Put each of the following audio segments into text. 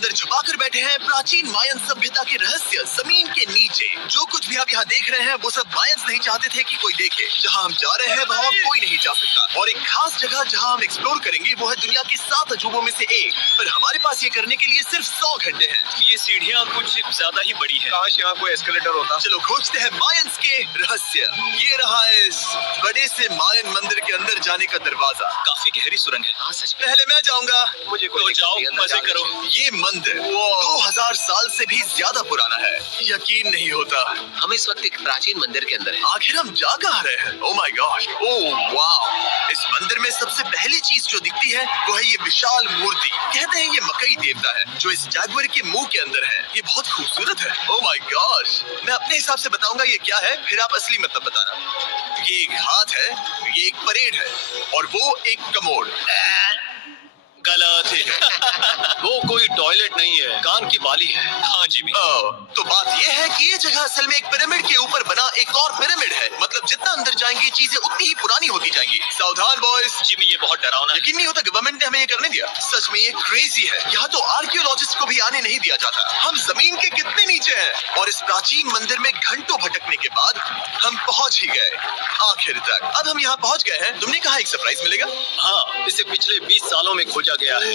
अंदर छुपा कर बैठे हैं प्राचीन मायन सभ्यता के रहस्य जमीन के नीचे। जो कुछ भी आप यहाँ देख रहे हैं वो सब मायंस नहीं चाहते थे कि कोई देखे। जहाँ हम जा रहे हैं वहाँ कोई नहीं जा सकता, और एक खास जगह जहाँ हम एक्सप्लोर करेंगे वो है दुनिया की 7 अजूबों में से एक। पर हमारे पास ये करने के लिए सिर्फ 100 घंटे हैं। ये सीढ़ियाँ कुछ ज्यादा ही बड़ी है। काश यहाँ कोई एस्केलेटर होता। चलो खोजते हैं मायंस के रहस्य। ये रहा है इस बड़े से मायन मंदिर के अंदर जाने का दरवाजा। काफी गहरी सुरंग है। हाँ सच में। पहले मैं जाऊंगा। मुझे तो जाओ, मजे करो। ये मंदिर 2000 साल से भी ज्यादा पुराना है। यकीन नहीं होता, हम इस वक्त एक प्राचीन मंदिर के अंदर हैं। आखिर हम जा कहाँ रहे हैं? ओह माय गॉड, ओह वाव। इस मंदिर में सबसे पहली चीज जो दिखती है वो है ये विशाल मूर्ति। कहते हैं ये मकई देवता है जो इस जैगुआर के मुंह के अंदर है। ये बहुत खूबसूरत है। ओह माय गॉड, मैं अपने हिसाब से बताऊंगा ये क्या है, फिर आप असली मतलब बताना। ये एक हाथ है, ये एक परेड है, और वो एक कमोड। गलत है। वो कोई टॉयलेट नहीं है, कान की बाली है। हाँ जिमी। तो बात ये है कि ये जगह असल में एक पिरामिड के ऊपर बना एक और पिरामिड है। मतलब जितना अंदर जाएंगे चीजें उतनी ही पुरानी होती जाएंगी। सावधान बॉयज। जिमी ये बहुत डरावना है। यकीन नहीं होता गवर्नमेंट ने हमें ये करने दिया। सच में ये क्रेजी है। यहाँ तो आर्कियोलॉजिस्ट को भी आने नहीं दिया जाता। हम जमीन के कितने नीचे हैं, और इस प्राचीन मंदिर में घंटों भटकने के बाद हम पहुंच ही गए आखिर तक। अब हम यहाँ पहुंच गए हैं। तुमने कहा एक सरप्राइज मिलेगा। हाँ, इसे पिछले 20 सालों में खोजा गया है।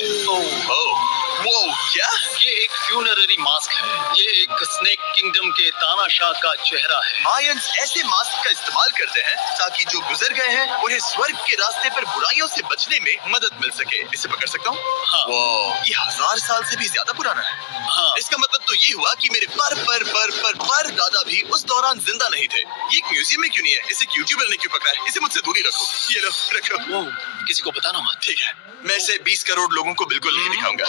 वो क्या? ये एक फ्यूनररी मास्क है। ये एक स्नेक किंगडम के तानाशाह का चेहरा है। मायंस ऐसे मास्क का इस्तेमाल करते हैं ताकि जो गुजर गए हैं उन्हें स्वर्ग के रास्ते पर बुराइयों से बचने में मदद मिल सके। इसे पकड़ सकता हूँ? हाँ। ये 1000 साल से भी ज्यादा पुराना है। हाँ। इसका मतलब तो ये हुआ कि मेरे पर दादा भी उस दौरान जिंदा नहीं थे। ये एक म्यूजियम में क्यों नहीं है? इसे यूट्यूबर ने क्यों पकड़ा है? इसे मुझसे दूरी रखो। ये लो, रखो। किसी को बताना मत। ठीक है, मैं इसे 20 करोड़ लोगों को बिल्कुल नहीं दिखाऊंगा।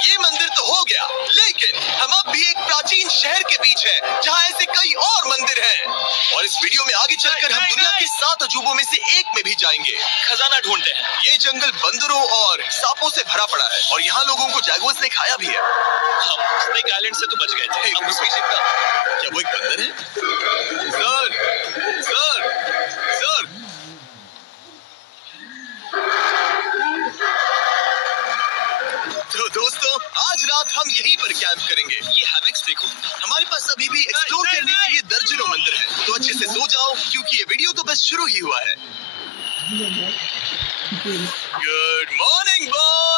ये मंदिर तो हो गया, लेकिन हम अब भी एक प्राचीन शहर के बीच हैं, जहाँ ऐसे कई और मंदिर हैं। और इस वीडियो में आगे चलकर हम दुनिया के 7 अजूबों में से एक में भी जाएंगे। खजाना ढूंढते हैं। ये जंगल बंदरों और सांपों से भरा पड़ा है, और यहाँ लोगों को जैगुआर्स ने खाया भी है। हम स्नेक आइलैंड से तो बच गए थे। हम उसकी चिंता। क्या वो एक बंदर है? Sir, sir, sir. तो दोस्तों, आज रात हम यहीं पर कैंप करेंगे। ये हैमक्स देखो। हमारे पास अभी भी एक्सप्लोर करने के लिए दर्जनों मंदिर हैं। तो अच्छे से सो जाओ, क्योंकि ये वीडियो तो बस शुरू ही हुआ है। Good morning boys.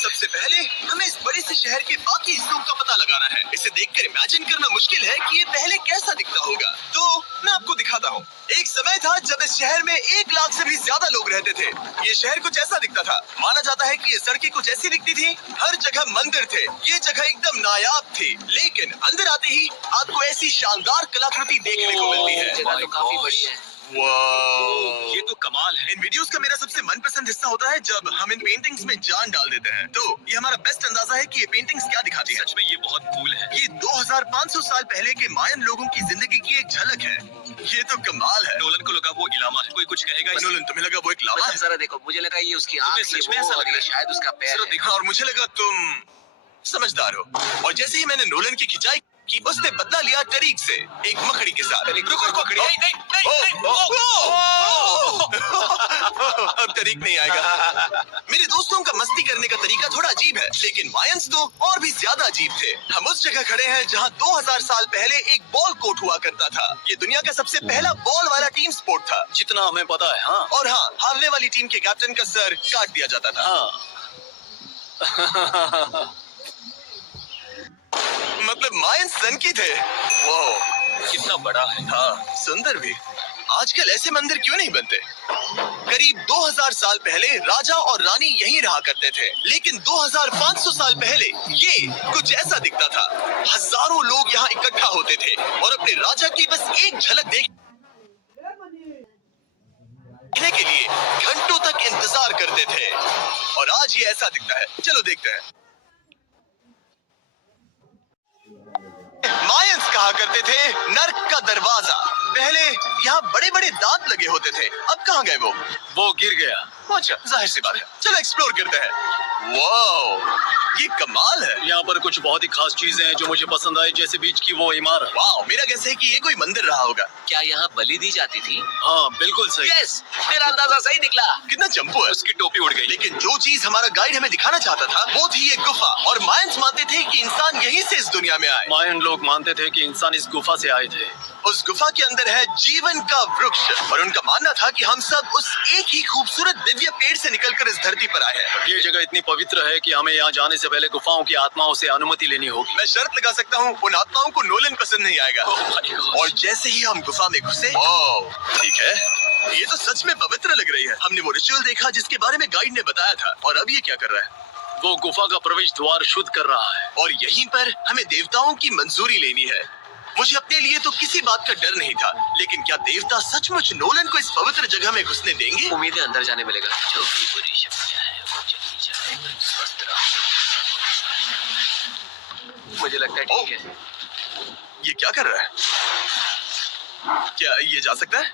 सबसे पहले हमें इस बड़े से शहर के बाकी हिस्सों का पता लगाना है। इसे देखकर इमेजिन करना मुश्किल है कि ये पहले कैसा दिखता होगा। तो मैं आपको दिखाता हूँ। एक समय था जब इस शहर में 1 लाख से भी ज्यादा लोग रहते थे। ये शहर कुछ ऐसा दिखता था। माना जाता है कि ये सड़कें कुछ ऐसी दिखती थी। हर जगह मंदिर थे। ये जगह एकदम नायाब थी। लेकिन अंदर आते ही आपको ऐसी शानदार कलाकृति देखने को मिलती है। जगह तो काफी बड़ी है। वाह, ये तो कमाल है। इन वीडियोस का मेरा सबसे मनपसंद हिस्सा होता है जब हम इन पेंटिंग्स में जान डाल देते हैं। तो ये हमारा बेस्ट अंदाजा है कि ये पेंटिंग्स क्या दिखाती है। सच में ये बहुत कूल है। ये 2500 साल पहले के मायन लोगों की जिंदगी की एक झलक है। ये तो कमाल है। नोलन को लगा वो इलामा है। कोई कुछ कहेगा इसे? नोलन, तुम्हें लगा वो एक लावा है? जरा देखो, मुझे लगा ये उसकी आँख, सच में ये ऐसा वो, लग और रहा ये है। शायद उसका पैर चलो है। देखो। और मुझे लगा तुम समझदार हो। और जैसे ही मैंने नोलन की खिंचाई की, उसने बदला लिया तरीक से, एक मकड़ी के साथ। रुको, खड़ी। अब तरीक नहीं आएगा। मेरे दोस्तों का मस्ती करने का तरीका थोड़ा अजीब है, लेकिन मायंस तो और भी ज्यादा अजीब थे। हम उस जगह खड़े हैं जहां 2000 साल पहले एक बॉल कोर्ट हुआ करता था। ये दुनिया का सबसे पहला बॉल वाला टीम स्पोर्ट था। जितना हमें पता है। हाँ। और हाँ, हारने वाली टीम के कैप्टन का सर काट दिया जाता था। हाँ। मतलब मायंस सन की थे। वाह, कितना बड़ा है। हाँ, सुंदर भी। आजकल ऐसे मंदिर क्यों नहीं बनते? करीब 2000 साल पहले राजा और रानी यहीं रहा करते थे, लेकिन 2500 साल पहले ये कुछ ऐसा दिखता था। हजारों लोग यहाँ इकट्ठा होते थे और अपने राजा की बस एक झलक देखने के लिए घंटों तक इंतजार करते थे। और आज ये ऐसा दिखता है। चलो देखते हैं। मायंस कहा करते थे नर्क का दरवाजा। पहले यहाँ बड़े बड़े दांत लगे होते थे। अब कहाँ गए वो? वो गिर गया। अच्छा, जाहिर सी बात है। चलो एक्सप्लोर करते हैं। वाओ, ये कमाल है। यहाँ पर कुछ बहुत ही खास चीजें हैं जो मुझे पसंद आई, जैसे बीच की वो इमारत। वाओ, मेरा गैस है कि ये कोई मंदिर रहा होगा। क्या यहाँ बलि दी जाती थी? हाँ बिल्कुल सही। यस, मेरा अंदाजा सही निकला। कितना चंपू है। उसकी टोपी उड़ गई। लेकिन जो चीज हमारा गाइड हमें दिखाना चाहता था वो थी ये गुफा, और मायंस मानते थे कि इंसान यहीं से इस दुनिया में आए। मायन लोग मानते थे कि इंसान इस गुफा से आए थे। उस गुफा के अंदर है जीवन का वृक्ष, और उनका मानना था कि हम सब उस एक ही खूबसूरत दिव्य पेड़ से निकलकर इस धरती पर आए हैं। ये जगह इतनी पवित्र है कि हमें यहाँ जाने से पहले गुफाओं की आत्माओं से अनुमति लेनी होगी। मैं शर्त लगा सकता हूँ उन आत्माओं को नोलन पसंद नहीं आएगा। और जैसे ही हम गुफा में घुसे, ओह, ठीक है, ये तो सच में पवित्र लग रही है। हमने वो रिचुअल देखा जिसके बारे में गाइड ने बताया था, और अब ये क्या कर रहा है? वो गुफा का प्रवेश द्वार शुद्ध कर रहा है। और यहीं पर हमें देवताओं की मंजूरी लेनी है। मुझे अपने लिए तो किसी बात का डर नहीं था, लेकिन क्या देवता सचमुच नोलन को इस पवित्र जगह में घुसने देंगे? उम्मीद है अंदर जाने मिलेगा। जो भी बुरी शक्तियाँ हैं वो चली जाए, स्वस्थ रहो। मुझे लगता है ठीक है। ये क्या कर रहा है? क्या ये जा सकता है?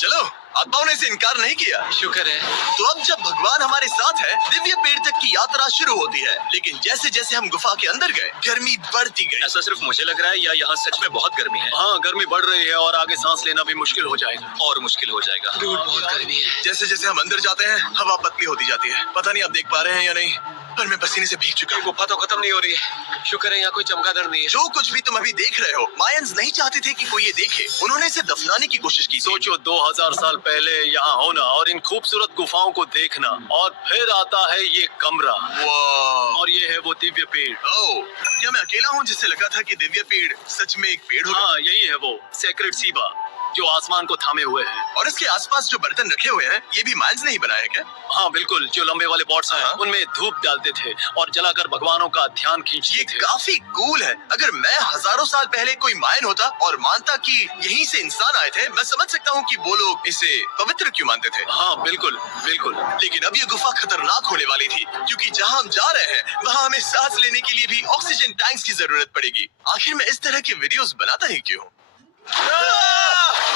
चलो, आत्माओं ने इसे इनकार नहीं किया। शुक्र है। तो अब जब भगवान हमारे साथ है, दिव्य पेड़ तक की यात्रा शुरू होती है। लेकिन जैसे जैसे हम गुफा के अंदर गए, गर्मी बढ़ती गई। ऐसा सिर्फ मुझे लग रहा है या यहाँ सच में बहुत गर्मी है? हाँ, गर्मी बढ़ रही है और आगे सांस लेना भी मुश्किल हो जाएगा। और मुश्किल हो जाएगा। बहुत गर्मी है। जैसे जैसे हम अंदर जाते हैं, हवा पतली होती जाती है। पता नहीं आप देख पा रहे हैं या नहीं, पर मैं पसीने से भीग चुका हूँ। गुफा तो खत्म नहीं हो रही है। शुक्र है यहाँ कोई चमगादड़ नहीं है। जो कुछ भी तुम अभी देख रहे हो, मायंस नहीं चाहते थे कि कोई ये देखे। उन्होंने इसे दफनाने की कोशिश की। सोचो 2000 साल पहले यहाँ होना और इन खूबसूरत गुफाओं को देखना, और फिर आता है ये कमरा, वाह। और ये है वो दिव्य पेड़। ओह, क्या मैं अकेला हूँ जिससे लगा था कि दिव्य पेड़ सच में एक पेड़ होगा? हाँ, यही है वो सेक्रेड सीबा जो आसमान को थामे हुए है। और इसके आसपास जो बर्तन रखे हुए हैं, ये भी मायंस ने ही बनाए हैं क्या? हाँ बिल्कुल, जो लंबे वाले पॉट्स हैं, हाँ। उनमें धूप डालते थे और जलाकर भगवानों का ध्यान खींचते ये थे। काफी कूल है। अगर मैं हजारों साल पहले कोई मायन होता और मानता कि यहीं से इंसान आए थे, मैं समझ सकता हूँ कि वो लोग इसे पवित्र क्यों मानते थे। हाँ बिल्कुल बिल्कुल। लेकिन अब ये गुफा खतरनाक होने वाली थी, क्योंकि जहाँ हम जा रहे हैं वहाँ हमें सांस लेने के लिए भी ऑक्सीजन टैंक्स की जरूरत पड़ेगी। आखिर मैं इस तरह के वीडियोस बनाता ही क्यों?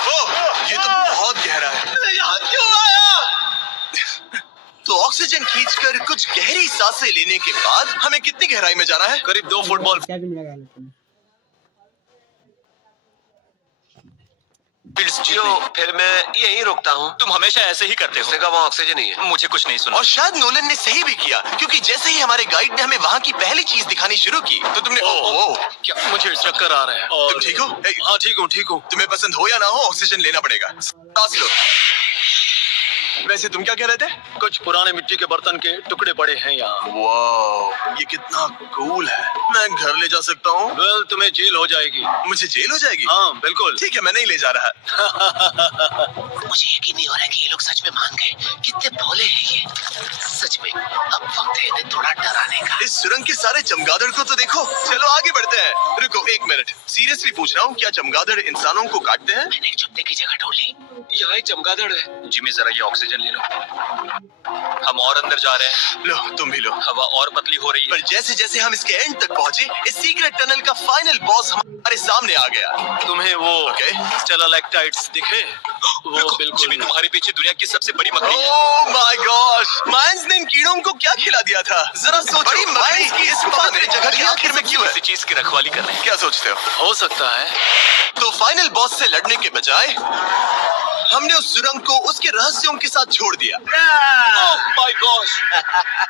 ओह, ये तो बहुत गहरा है। यहाँ क्यों आया? तो ऑक्सीजन खींचकर कुछ गहरी सांसें लेने के बाद हमें कितनी गहराई में जाना है? करीब 2 फुटबॉल कैबिन लगा लेते हैं। जो फिर मैं यहीं रुकता हूँ। तुम हमेशा ऐसे ही करते उसने कहा वहाँ ऑक्सीजन नहीं है। मुझे कुछ नहीं सुना। और शायद नोलन ने सही भी किया, क्योंकि जैसे ही हमारे गाइड ने हमें वहाँ की पहली चीज दिखानी शुरू की, तो तुमने ओह, क्या मुझे चक्कर आ रहा है? और तुम ठीक हो? हाँ ठीक हूँ ठीक हूँ। तुम्हें पसंद हो या ना हो, ऑक्सीजन लेना पड़ेगा। सांस लो। वैसे तुम क्या कह रहे थे? कुछ पुराने मिट्टी के बर्तन के टुकड़े पड़े हैं यहाँ। वाह, ये कितना कूल है। मैं घर ले जा सकता हूँ? वेल, तुम्हें जेल हो जाएगी। मुझे जेल हो जाएगी? हाँ बिल्कुल। ठीक है, मैं नहीं ले जा रहा। मुझे यकीन नहीं हो रहा है कि ये लोग सच में मान गए। कितने भोले हैं ये। सच में अब वक्त है इन्हें थोड़ा डराने का। इस सुरंग के सारे चमगादड़ को तो देखो। चलो आगे बढ़ते हैं। रुको एक मिनट, सीरियसली पूछ रहा हूँ, क्या चमगादड़ इंसानों को काटते हैं? मैंने एक छुपने की जगह ढूंढ ली। यहाँ एक चमगादड़ है। जिमी जरा ये ऑक्सीजन ले लो। हम और अंदर जा रहे हैं। लो, तुम भी लो। हवा और पतली हो रही है। पर जैसे जैसे हम इसके एंड तक पहुँचे, इस सीक्रेट टनल का फाइनल बॉस हमारे सामने आ गया। तुम्हें वो ओके। स्टेलाक्टाइट्स दिखे? वो रुको, बिल्कुल जिमी, तुम्हारे पीछे दुनिया की सबसे बड़ी मकड़ी है। ओह माय गॉश, मायंस ने इन कीड़ों को क्या खिला दिया था? जरा सोचो, बड़ी मकड़ी की इस पवित्र जगह की आखिर में क्यों है? किसी चीज की रखवाली कर रहे हैं। क्या सोचते हो? हो सकता है। तो फाइनल बॉस से लड़ने के बजाय हमने उस सुरंग को उसके रहस्यों के साथ छोड़ दिया। ओह माय गॉश,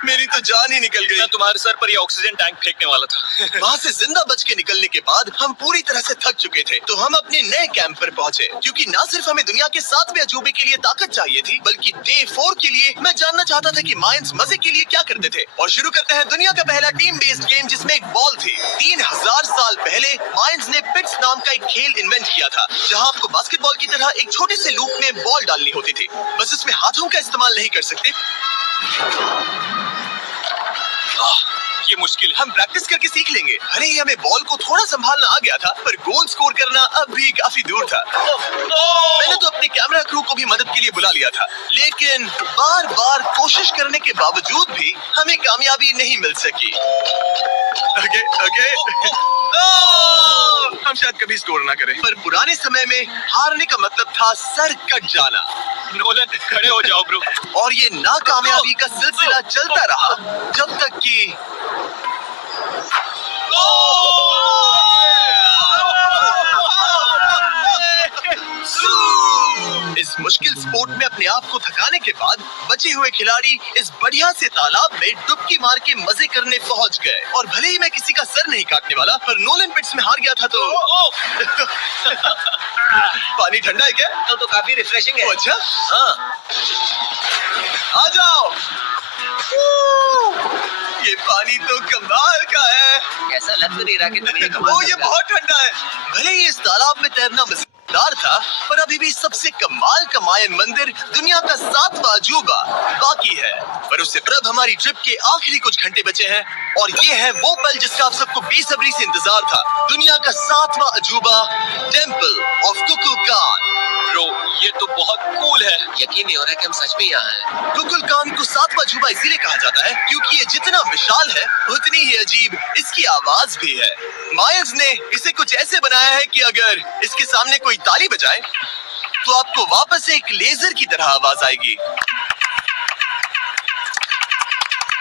मेरी तो जान ही निकल गई। मैं तुम्हारे सर पर ये ऑक्सीजन टैंक फेंकने वाला था। वहाँ से जिंदा बच के निकलने के बाद हम पूरी तरह से थक चुके थे, तो हम अपने नए कैंप पर पहुँचे, क्योंकि न सिर्फ हमें दुनिया के 7वें अजूबे के लिए ताकत चाहिए थी, बल्कि डे 4 के लिए मैं जानना चाहता था कि मायंस मजे के लिए क्या करते थे। और शुरू करते हैं दुनिया का पहला टीम बेस्ड गेम, जिसमें एक बॉल थी। 3000 साल पहले मायंस ने पिट्स नाम का एक खेल इन्वेंट किया था, जहाँ आपको बास्केटबॉल की तरह एक छोटे से लूप में बॉल डालनी होती थी। बस इसमें हाथों का इस्तेमाल नहीं कर सकते। ये मुश्किल है। हम प्रैक्टिस करके सीख लेंगे। अरे हमें बॉल को थोड़ा संभालना आ गया था, पर गोल स्कोर करना अब भी काफी दूर था। मैंने तो अपने कैमरा क्रू को भी मदद के लिए बुला लिया था, लेकिन बार बार कोशिश करने के बावजूद भी हमें कामयाबी नहीं मिल सकी। ओके हम शायद कभी स्कोर ना करें, पर पुराने समय में हारने का मतलब था सर कट जाना। नोलन खड़े हो जाओ ब्रो। और ये नाकामयाबी का सिलसिला चलता रहा जब तक कि इस मुश्किल स्पोर्ट में अपने आप को थकाने के बाद बचे हुए खिलाड़ी इस बढ़िया से तालाब में डुबकी मार के मजे करने पहुंच गए। और भले ही मैं किसी का सर नहीं काटने वाला, पर नोलन पिट्स में हार गया था तो पानी ठंडा है क्या? तो काफी रिफ्रेशिंग है। अच्छा, हाँ, आ जाओ। ये पानी तो कमाल का है। ऐसा लग तो नहीं रहा कि तुम ये ओ, ये बहुत ठंडा है। भले ही इस तालाब में तैरना मजेदार था, पर अभी भी सबसे कमाल का मायन मंदिर दुनिया का 7वां अजूबा बाकी है। पर उससे अब हमारी ट्रिप के आखिरी कुछ घंटे बचे हैं, और ये है वो पल जिसका आप सबको बेसब्री से इंतजार था। दुनिया का 7वां अजूबा, टेम्पल ऑफ कुकुलकान। ब्रो ये तो बहुत कूल है। यकीन नहीं हो रहा कि हम सच में यहाँ हैं। कुकुलकान को 7वां अजूबा इसीलिए कहा जाता है क्योंकि ये जितना विशाल है उतनी ही अजीब इसकी आवाज भी है। मायर्स ने इसे कुछ ऐसे बनाया है कि अगर इसके सामने कोई ताली बजाए तो आपको वापस एक लेजर की तरह आवाज आएगी।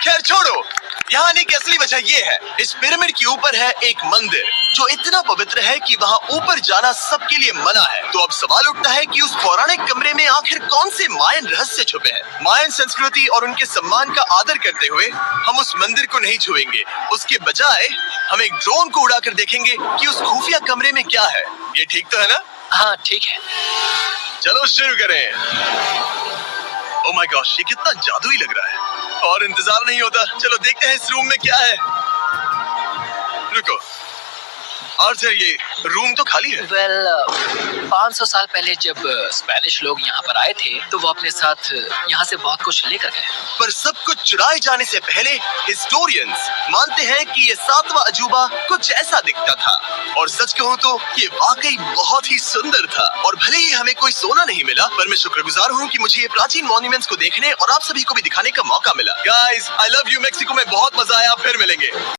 खैर छोड़ो, यहाँ आने की असली वजह ये है, इस पिरामिड के ऊपर है एक मंदिर जो इतना पवित्र है कि वहाँ ऊपर जाना सबके लिए मना है। तो अब सवाल उठता है कि उस पौराणिक कमरे में आखिर कौन से मायन रहस्य छुपे हैं। मायन संस्कृति और उनके सम्मान का आदर करते हुए हम उस मंदिर को नहीं छुएंगे। उसके बजाय हम एक ड्रोन को उड़ाकर देखेंगे कि उस खुफिया कमरे में क्या है। ये ठीक तो है ना? हाँ ठीक है। चलो शुरू करें। ओह माय गॉश, ये कितना जादुई लग रहा है और इंतजार नहीं होता। चलो देखते हैं इस रूम में क्या है। रुको आर्थर, ये रूम तो खाली है। वेल 500 साल पहले जब स्पेनिश लोग यहाँ पर आए थे तो वो अपने साथ यहाँ से बहुत कुछ लेकर गए। पर सब कुछ चुराए जाने से पहले हिस्टोरियंस मानते हैं कि ये 7वां अजूबा कुछ ऐसा दिखता था। और सच कहूँ तो ये वाकई बहुत ही सुंदर था। और भले ही हमें कोई सोना नहीं मिला, पर मैं शुक्रगुजार हूँ कि मुझे ये प्राचीन मॉन्यूमेंट्स को देखने और आप सभी को भी दिखाने का मौका मिला। Guys, I love you. Mexico में बहुत मजा आया। फिर मिलेंगे।